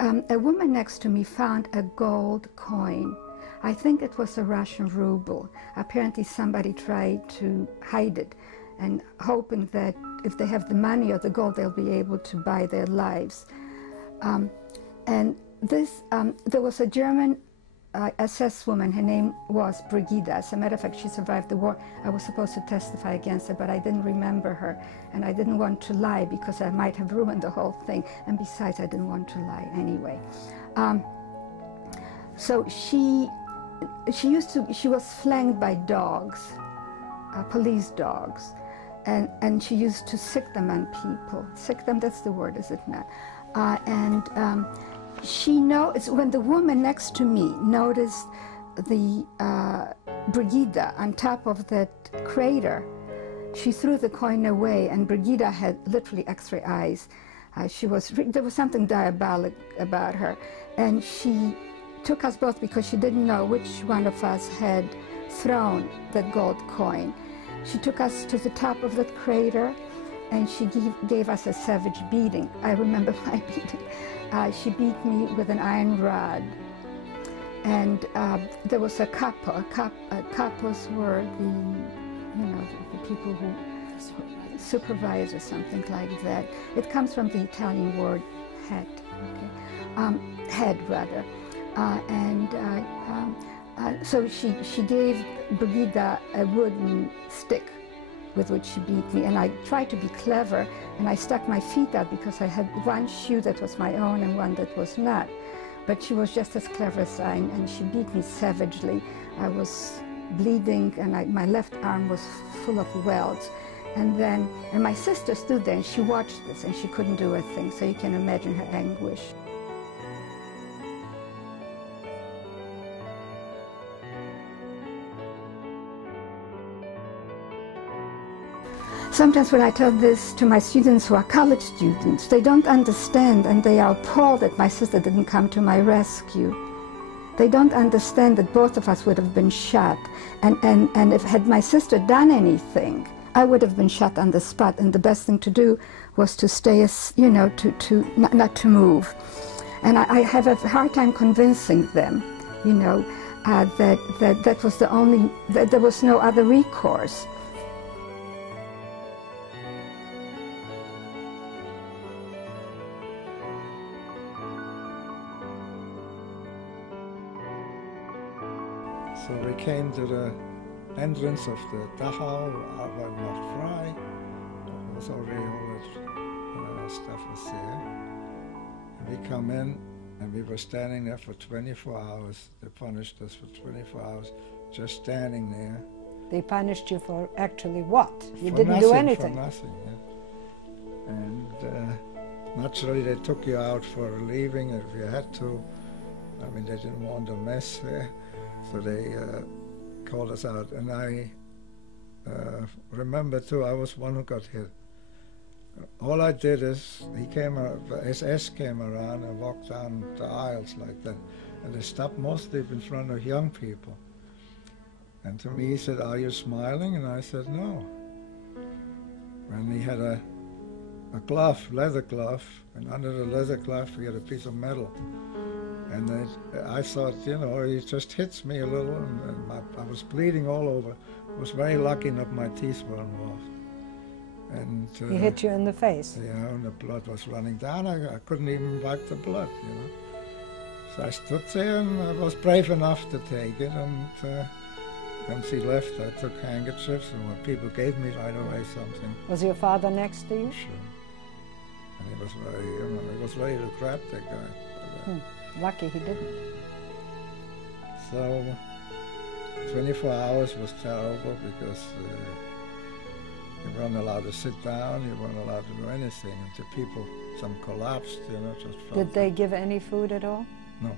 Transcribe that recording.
a woman next to me found a gold coin. I think it was a Russian ruble. Apparently somebody tried to hide it and hoping that if they have the money or the gold, they'll be able to buy their lives. And this, there was a German SS woman, her name was Brigida. As a matter of fact, she survived the war. I was supposed to testify against her, but I didn't remember her. And I didn't want to lie because I might have ruined the whole thing. And besides, I didn't want to lie anyway. So she was flanked by dogs, police dogs. And she used to sick them on people. Sick them, that's the word, is it not? She knows, when the woman next to me noticed the Brigida on top of that crater, she threw the coin away, and Brigida had literally X-ray eyes. There was something diabolic about her, and she took us both because she didn't know which one of us had thrown that gold coin. She took us to the top of that crater, and she gave us a savage beating. I remember my beating. She beat me with an iron rod. And there was a capo. Capos were the people who supervise or something like that. It comes from the Italian word head, okay? Head rather. So she gave Brigida a wooden stick with which she beat me, and I tried to be clever, and I stuck my feet out because I had one shoe that was my own and one that was not. But she was just as clever as I, and she beat me savagely. I was bleeding, and my left arm was full of welts. And my sister stood there, and she watched this, and she couldn't do a thing, so you can imagine her anguish. Sometimes when I tell this to my students who are college students, they don't understand, and they are appalled that my sister didn't come to my rescue. They don't understand that both of us would have been shot, and if had my sister done anything, I would have been shot on the spot, and the best thing to do was to stay, not to move. And I have a hard time convincing them, that was the only, that there was no other recourse. So we came to the entrance of the Dachau, aber not frei. It was already all that stuff was there. And we come in, and we were standing there for 24 hours. They punished us for 24 hours, just standing there. They punished you for actually what? You for didn't nothing, do anything. For nothing, yeah. And naturally they took you out for leaving if you had to. I mean, they didn't want a mess there. So they called us out, and I remember too, I was one who got hit. All I did is, the SS came around and walked down the aisles like that, and they stopped mostly in front of young people. And to me he said, "Are you smiling?" And I said, "No." And he had a glove, leather glove, and under the leather glove he had a piece of metal. And I thought, he just hits me a little, and I was bleeding all over. I was very lucky that my teeth were involved. And he hit you in the face. Yeah, and the blood was running down. I couldn't even wipe the blood, So I stood there, and I was brave enough to take it. And when she left, I took handkerchiefs, and when people gave me right away something. Was your father next to you? Sure. And he was he was ready to grab that guy. Lucky he didn't. So 24 hours was terrible because you weren't allowed to sit down, you weren't allowed to do anything. And the people, some collapsed, just fell. Did they give any food at all? No.